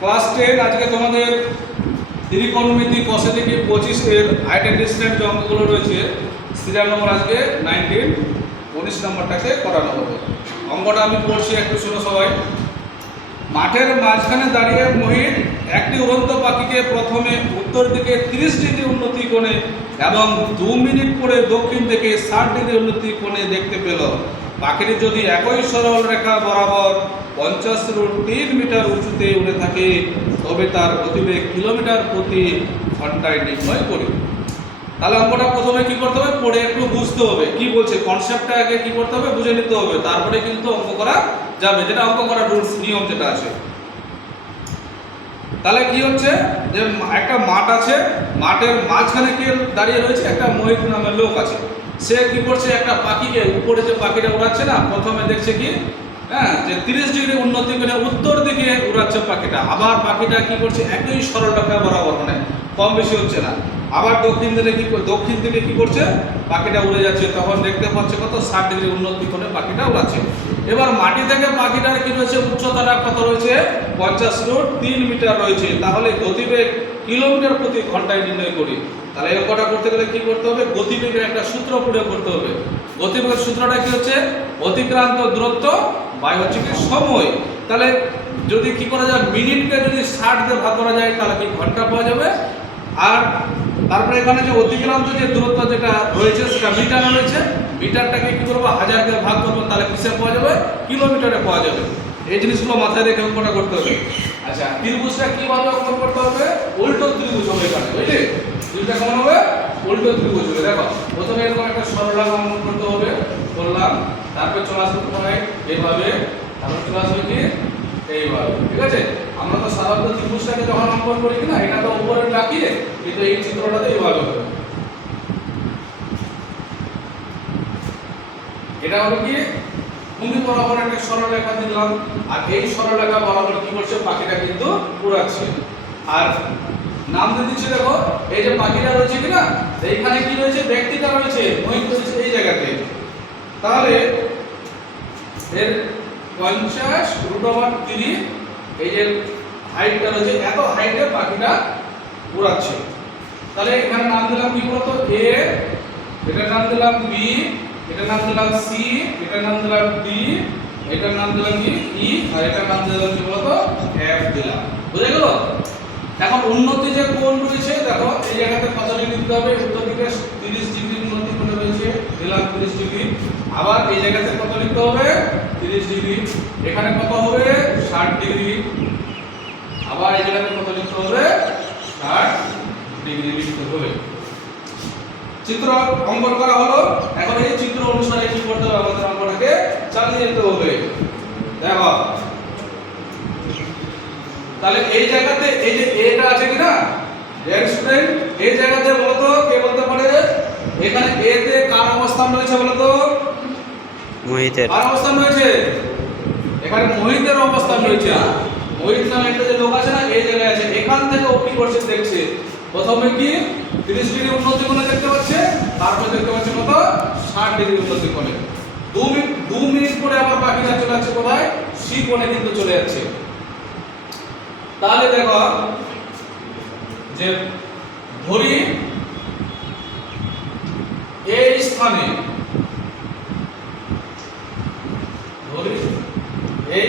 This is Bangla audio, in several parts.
ক্লাস টেন, আজকে তোমাদের ত্রিকোণমিতি কষে থেকে পঁচিশের হাইট অ্যান্ড যে অঙ্কগুলো রয়েছে সিরিয়াল নম্বর আজকে নাইনটিন উনিশ নম্বরটাকে করানো হবে। অঙ্কটা আমি পড়ছি একটু শুনো সবাই। মাঠের মাঝখানে দাঁড়িয়ে মহির একটি উড়ন্ত পাখিকে প্রথমে উত্তর দিকে তিরিশ ডিগ্রি উন্নতি কোণে এবং দু মিনিট পরে দক্ষিণ থেকে ষাট ডিগ্রি উন্নতি কোণে দেখতে পেল। পাখিটি যদি একই সরল রেখা বরাবর পঞ্চাশ তিন মিটার উঁচুতে উড়ে থাকে, তবে তার গতিবেগ কিলোমিটার প্রতি ঘন্টায় নির্ণয় করি। তাহলে অঙ্কটা প্রথমে কি করতে হবে? পড়ে একটু বুঝতে হবে। কি বলছে? কনসেপ্টটা আগে কি করতে হবে? বুঝে নিতে হবে। তারপরে কিন্তু অঙ্ক করা যাবে। যেটা অঙ্ক করা রুলস নিয়ম যেটা আছে। তাহলে কি হচ্ছে? যে একটা মাঠ আছে। মাঠের মাঝখানে কে দাঁড়িয়ে রয়েছে? একটা মোহিত নামের লোক আছে। সে কি করছে? একটা পাখিকে, উপরে যে পাখিটা উড়াচ্ছে না, প্রথমে দেখছে কি? হ্যাঁ যে তিরিশ ডিগ্রি উন্নতি করে উত্তর দিকে উড়াচ্ছে পাখিটা। আবার পাখিটা কি করছে? একই সরল রেখা বরাবর মানে কম বেশি হচ্ছে না। আবার দক্ষিণ দিকে কি দক্ষিণ দিকে কি করছে? পাখিটা উড়ে যাচ্ছে। তখন দেখতে পাচ্ছে কত? ষাট ডিগ্রি উন্নতি করে পাখিটা উড়াচ্ছে। এবার মাটি থেকে পাখিটার কি রয়েছে? উচ্চতাটা কত রয়েছে? পঞ্চাশ ফুট তিন মিটার রয়েছে। তাহলে গতিবেগ কিলোমিটার প্রতি ঘন্টায় নির্ণয় করি। তাহলে এই অঙ্কটা করতে গেলে কি করতে হবে? গতিবেগের একটা সূত্র প্রয়োগ করতে হবে। গতিবেগের সূত্রটা কি হচ্ছে? অতিক্রান্ত দূরত্ব বাই হচ্ছে কি সময়? তাহলে যদি কি করা যায়, মিনিটকে যদি ষাট দিয়ে ভাগ করা যায়, তাহলে কি ঘণ্টা পাওয়া যাবে? আর তারপরে এখানে যে অতিক্রান্ত যে দূরত্ব যেটা রয়েছে, সেটা মিটার রয়েছে। মিটারটাকে কি করব? হাজার দিয়ে ভাগ করব, তাহলে কিসে পাওয়া যাবে? কিলোমিটারে পাওয়া যাবে। এই জিনিসগুলো মাথায় রেখে অঙ্কটা করতে হবে। আচ্ছা ত্রিভুজটা কীভাবে অঙ্কন করতে হবে? উল্টো ত্রিভুজ হবে এখানে, বুঝলি? ত্রিভুজটা কেমন হবে? উল্টো ত্রিভুজ হবে। দেখো, প্রথমে এরকম একটা সরলরেখা অঙ্কন করতে হবে। করলাম। তারপর চলে আসবে কোথায় এইভাবে, তারপর চলে আসবে কি? এইভাবে, ঠিক আছে? আমরা তো সাধারণত ত্রিভুজটাকে যখন অঙ্কন করি না এটা তো উপরে রাখিয়ে কিন্তু এই চিত্রটাতে এইভাবে হবে। এটা হলো কি? ভূমি বরাবর একটা সরলরেখা দিলাম আর এই সরলরেখা বরাবর কি করছে? পাখিটা কিন্তু উড়াচ্ছে। আর নাম দিয়ে দিচ্ছে দেখো, এই যে পাখিটা রয়েছে কি না এইখানে কি রয়েছে? ব্যক্তিটা রয়েছে মহিত রয়েছে এই জায়গাতে। তাহলে এর পঞ্চাশ রুট ওভার তিরিশ এই যে হাইটটা রয়েছে, এত হাইটে পাখিটা উড়াচ্ছে তাহলে এখানে নাম দিলাম কি বলতো? এ এটার নাম দিলাম বি এটার নাম দিলাম সি এটার নাম দিলাম ডি এটার নাম দিলাম কি? ই আর এটার নাম দিলাম কি বলতো? এফ দিলাম। বুঝে গেল? এখন উন্নতি যে কোণ রয়েছে, দেখো, এই জায়গাতে কত ডিগ্রি দিতে হবে? উত্তর দিকে তিরিশ ডিগ্রি উন্নতি কোণ রয়েছে, দিলাম তিরিশ ডিগ্রি আবার এই জায়গাতে কত লিখতে হবে? তিরিশ ডিগ্রি। এখানে কত হবে? ষাট ডিগ্রি। আবার এই জায়গাতে কত লিখতে হবে? ষাট ডিগ্রি লিখতে হবে। চিত্র অঙ্কন করা হলো। এখন এই চিত্র অনুসারে কি করতে হবে? আমাদের অঙ্কটাকে চালিয়ে যেতে হবে। দেখো। তাহলে এই জায়গাতে এই যে এটা আছে কি না এর স্টুডেন্ট এই জায়গাতে বলতো, কে বলতে পারে? এখানে এ তে কার অবস্থান রয়েছে বলতো? মোহিতের। অবস্থান রয়েছে। এখানে মোহিতের অবস্থান রয়েছে। মোহিত নামে একটা যে লোক আছে না, এই জায়গায় আছে। এখান থেকে ও কি করছে দেখছে। প্রথমে কি? 30 ডিগ্রি উন্নতি কোণে দেখতে পাচ্ছে। তারপর দেখতে পাচ্ছে কত? 60 ডিগ্রি উন্নতি কোণে দু মিনিট দু মিনিট পরে আবার বাকিটা চলে যাচ্ছে কোথায়? সি কোণে কিন্তু চলে যাচ্ছে। তাহলে দেখো, যে ধরি, এই স্থানে ধরি এই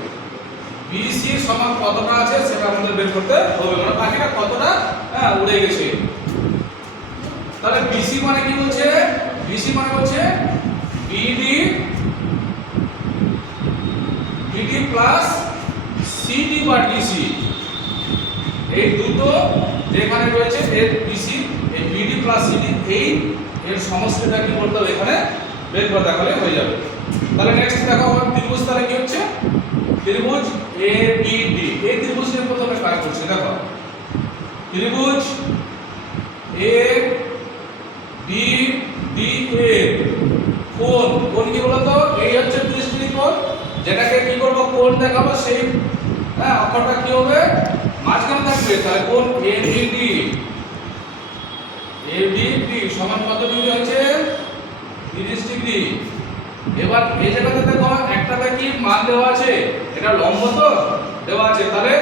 বিসি সমান কতটা আছে সেটা আমাদের বের করতে হবে। মানে পাখিটা কতটা হ্যাঁ উড়ে গেছে। তাহলে বিসি মানে কি বলছে? বিসি মানে হচ্ছে বিডি বিডি প্লাস সিডি বা ডিসি এই দুটো যেখানে রয়েছে, এর বিসি এই বিডি প্লাস সিডি এই এর সমষ্টিটা কি করতে হবে? এখানে বের করে দেখালে হয়ে যাবে। তাহলে নেক্সট দেখো ত্রিভুজ তাহলে কি হচ্ছে? ত্রিভুজ এ বি ডি এই ত্রিভুজ নিয়ে প্রথমে কাজ করছে, দেখো। ত্রিভুজ এ বি ডি এ কোণ কোণ কি বলতো? এই হচ্ছে 30 ডিগ্রি কোণ, যেটাকে কি করব কোণ দেখাবো, সেই হ্যাঁ অক্ষরটা কি হবে? মাঝখানে থাকবে, তাহলে কোণ A B D A B D সমান কত ডিগ্রি হচ্ছে 30 ডিগ্রি। এবার এই জায়গাতে দেখো একটাতে কি মান দেওয়া আছে? এটা লম্ব তো? দেওয়া আছে। তাহলে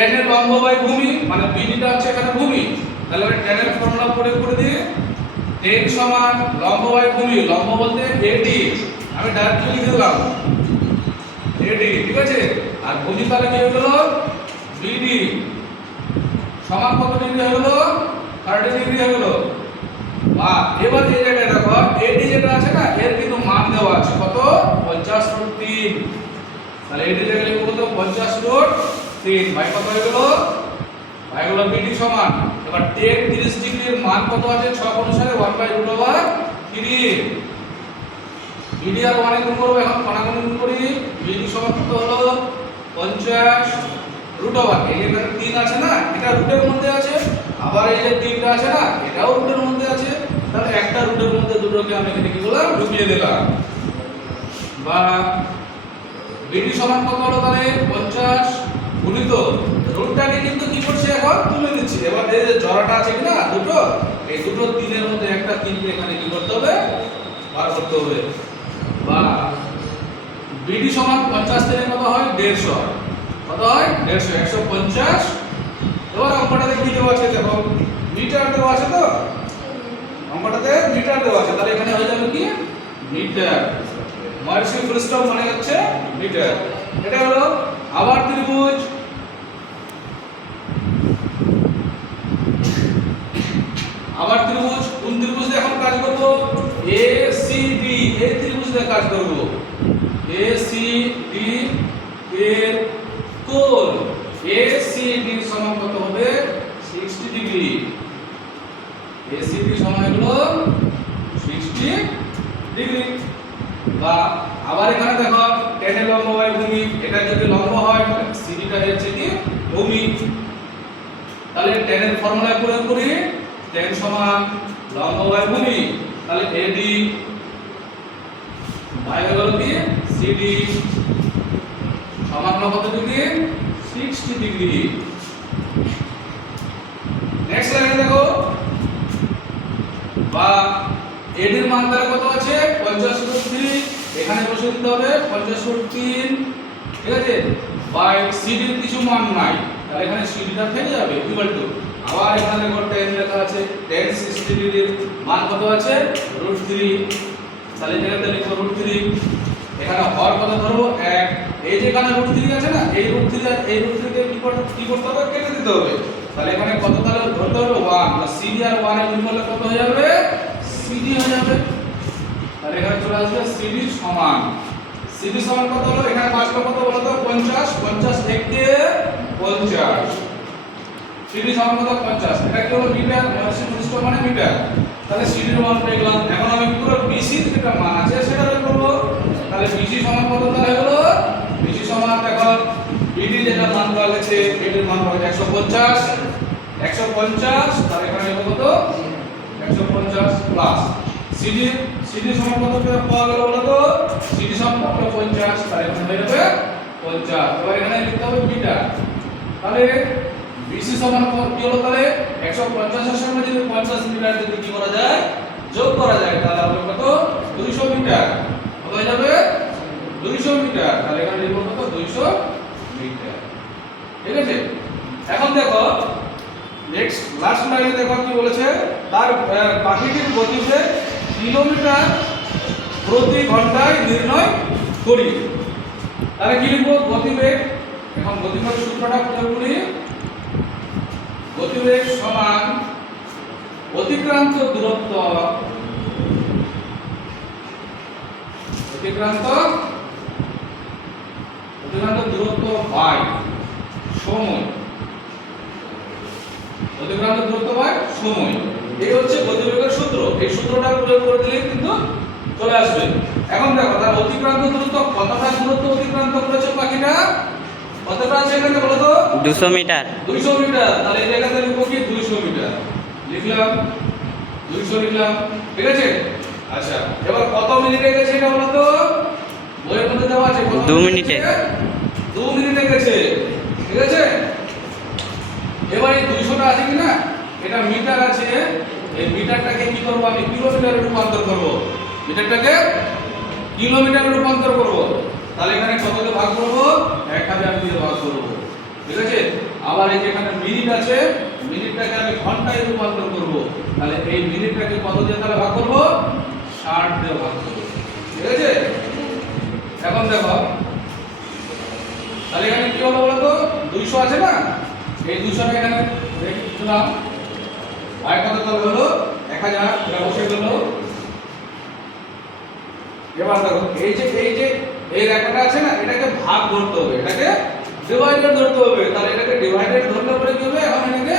এর লম্ব বাই ভূমি মানে বিডিটা হচ্ছে এখানে ভূমি। তাহলে আমি এর ফর্মুলা প্রয়োগ করে দিই tan সমান লম্ব বাই ভূমি। লম্ব বলতে AD আমি ডাইরেক্টলি লিখে দিলাম। AD ঠিক আছে? আর ভূমি তাহলে কি হয়ে গেল? BD সমান কত ডিগ্রি হয়ে গেল? 30 ডিগ্রি হয়ে গেল। বা এবার এই জায়গায় দেখো এডি যেটা আছে না এর কিন্তু মান দেওয়া আছে কত 50 রুট 3 তাহলে এডি জায়গায় লিখব কত? 50 রুট 3 ভাই কত হয়ে গেল? ভাই হলো বিডি সমান। এবার tan 30 ডিগ্রির মান কত আছে? 6 অনুসারে 1 বাই রুট ওভার 3 বিডি আর 1 গুণ করব, এখন কোণাগুণ গুণ করি। বিডি সমান কত হলো? 50 রুট ওভার এই এখানে 3 আছে না, এটা রুটের মধ্যে আছে। আবার এই যে তিনটা আছে না, এটাও রুটের মধ্যে আছে। তাহলে একটা রুটের মধ্যে দুটোকে আমি এখানে কি করলাম ঢুকিয়ে দিলাম। বা বিডি সমান কত হলো তাহলে 50 গুণিত রুটটাকে কিন্তু কি করছে এখন? তুলে দিচ্ছি। এবার এই যে জড়াটা আছে কি না দুটো, এই দুটো তিনের মধ্যে একটা তিনকে এখানে কি করতে হবে? বার করতে হবে। বা বিডি সমান 50 থেকে কত হয়? 150 কত হয়? 150 150 এবার অঙ্কটাতে কি দেওয়া আছে দেখো? মিটার দেওয়া আছে তো? অঙ্কটাতে মিটার দেওয়া আছে। তাহলে এখানে হয়ে যাবে কি? মিটার। মার্সি ফুল স্টপ মানে হচ্ছে মিটার এটা হলো আবার ত্রিভুজ। আবার ত্রিভুজ, কোন ত্রিভুজ দিয়ে এখন কাজ করব? এ সি ডি এই ত্রিভুজ দিয়ে কাজ করব। এ সি ডি এর কোণ। এ সি ডি সমান কত হবে? 60 ডিগ্রি এ সি ডি সমান হলো 60 ডিগ্রি বা আবার এখানে দেখো এর লম্ব বাই ভূমি, এটা যদি লম্ব হয় সিডিটা হচ্ছে কি? ভূমি। তাহলে এর ফর্মুলা প্রয়োগ করি tan সমান লম্ব বাই ভূমি। তাহলে এডি বাই হয়ে কি? সিডি সমান কত ডিগ্রি? 60 ডিগ্রি। নেক্সট লাইনে দেখো, বা এড এর মান তাহলে কত আছে? 50 রুট 3 এখানে বসে দিতে হবে 50 রুট 3 ঠিক আছে? বাই সিডির কিছু মান নাই, তাহলে এখানে সিডিটা থেকে যাবে ইকুয়াল টু আবার এখানে 10 লেখা আছে 10 60 ডিগ্রির মান কত আছে? রুট থ্রি তাহলে এখানে লিখব রুট থ্রি এখানে হর কত ধরবো? এক। এই যে এখানে রুট 3 আছে না, এই রুট 3 আর এই রুট 3 কে করতে কি করতে হবে? কেটে দিতে হবে। তাহলে এখানে কত তাহলে ধরতে হবে? 1 সিডি আর 1 এর করলে কত হয়ে যাবে? সিডি হয়ে যাবে। তাহলে এখানে চলে আসবে সিডি সমান। সিডি সমান কত হলো? এখানে পাঁচটা কত বলো তো? 50 50 একে 50 সিডি সমান কত? 50 এটা কি হলো মিটার? পৃষ্ঠ মানে মিটার। তাহলে সিডির মান গেলাম। এখন আমি পুরো বিসি এর যেটা মান আছে সেটা বের করব। তাহলে বিসি সমান কত? তাহলে হলো বিসি সমান দেখো বিডি যেটা মান দেওয়া গেছে বিডির মান হবে 150 150 তাহলে এখানে কত? 150 প্লাস সিডি সিডি সমান কত পাওয়া গেল বলো তো? সিডি সমান কত? 50 তাহলে এখানে হয়ে যাবে 50 এবার এখানে লিখতে হবে বিটা। তাহলে বিসি সমান কি হলো তাহলে? 150 এর সঙ্গে যদি 50 মিটার যদি কি করা যায়? যোগ করা যায়, তাহলে হবে কত? 200 মিটার। কত হয়ে যাবে? 200 মিটার। তাহলে এখানে লিখব কত? 200 মিটার। ঠিক আছে? এখন দেখো নেক্সট লাস্ট লাইনে দেখো কি বলেছে? তার পাখিটির গতিবেগ কিলোমিটার প্রতি ঘন্টায় নির্ণয় করি। তাহলে কি লিখব? গতিবেগ, এখন গতিবেগ সূত্রটা প্রয়োগ করি। গতিবেগ সমান অতিক্রান্ত দূরত্ব, অতিক্রান্ত অতিক্রান্ত দূরত্ব বাই সময়। অতিক্রান্ত দূরত্ব বাই সময়। এই হচ্ছে গতিবেগের সূত্র। এই সূত্রটা প্রয়োগ করে দিলে কিন্তু চলে আসবে। এখন দেখো তার অতিক্রান্ত দূরত্ব কতটা দূরত্ব অতিক্রান্ত করেছে পাখিটা? কতটা আছে এখানে বলো তো? 200 মিটার। 200 মিটার। তাহলে এই জায়গাতে লিখব কি? লিখলাম। দুইশো লিখলাম। ঠিক আছে? আচ্ছা এবার কত মিনিটে গেছে এটা বলো তো? বইয়ের মধ্যে দেওয়া আছে কত দু মিনিটে মিনিটে। গেছে? দু মিনিটে গেছে। ঠিক আছে? এবার এই দুইশোটা আছে কি না এটা মিটার আছে। এই মিটারটাকে কি করব আমি? কিলোমিটারে রূপান্তর করব। মিটারটাকে কিলোমিটারে রূপান্তর করব। তাহলে এখানে কততে ভাগ করব? এক হাজার দিয়ে ভাগ করব। ঠিক আছে? আবার এই যে এখানে মিনিট আছে, মিনিটটাকে আমি ঘন্টায় রূপান্তর করব। তাহলে এই মিনিটটাকে কত দিয়ে তাহলে ভাগ করব? ষাট দিয়ে ভাগ করব। ঠিক আছে? এখন দেখো। তাহলে এখানে কি হলো বলতো? দুইশো আছে না? এই দুইশোটা এখানে রেখে দিলাম। আর কত তাহলে হলো? এক হাজার। এটা বসে গেল। এবার দেখো এই যে এই যে এই রেখাটা আছে না এটাকে ভাগ ধরতে হবে। এটাকে ডিভাইডেড ধরতে হবে। তাহলে এটাকে ডিভাইডেড ধরলে পরে কি হবে? এখন এটাকে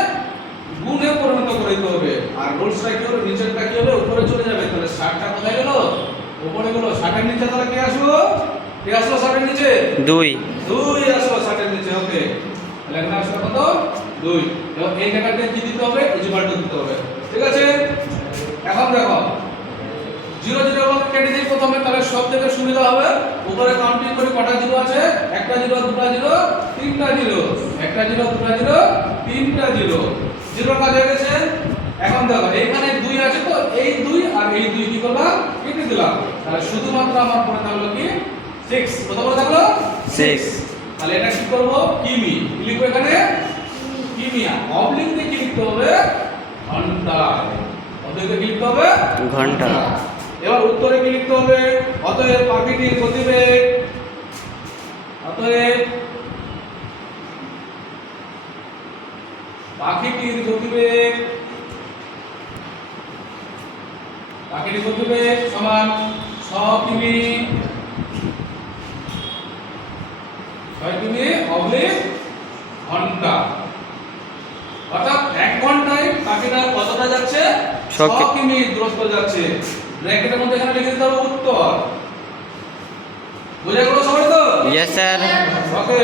গুণে পরিণত করে দিতে হবে। আর রোলসটা কি হবে? নিচেরটা কি হবে? উপরে চলে যাবে। তাহলে ষাটটা কোথায় গেল? উপরে গেল। ষাটের নিচে তাহলে কি আসলো? কি আসলো ষাটের নিচে? দুই। দুই আসলো ষাটের নিচে ওকে তাহলে এখানে আসলো কত? দুই। এবং এই জায়গাতে কি দিতে হবে? ইজিবাল্ট দিতে হবে। ঠিক আছে? এখন দেখো। জিরো জিরো বলে কেটে দিই প্রথমে তাহলে সব থেকে সুবিধা হবে। উপরে কাউন্টিং করে কটা জিরো আছে? একটা জিরো দুটা জিরো তিনটা জিরো। একটা জিরো দুটা জিরো তিনটা জিরো। জিরো কাজ হয়ে গেছে। এখন দেখো এইখানে দুই আছে তো? এই দুই আর এই দুই কি করলাম কেটে দিলাম। তাহলে শুধুমাত্র আমার পড়ে থাকল কি? সিক্স কত বলে থাকল? Six। তাহলে এটা কি করব? কিমি। লিখব এখানে? কিমিয়া অবলিক কি লিখতে হবে ঘণ্টা। অবলিক কি লিখতে হবে ঘণ্টা। এবার উত্তরে কি লিখতে হবে। অতএব পাখিটির গতিবেগ অতএব পাখিটির গতিবেগ পাখিটির গতিবেগ সমান ছ কিমি। ছয় কিমি অবলিক ঘণ্টা অর্থাৎ এক ঘন্টায় পাখিটা কতটা যাচ্ছে ছ ছ কি- কিমি দূরত্ব যাচ্ছে। ব্র্যাকেটের মধ্যে এখানে লিখে দিতে হবে উত্তর। বুঝা গেল সবাই তো? Yes sir okay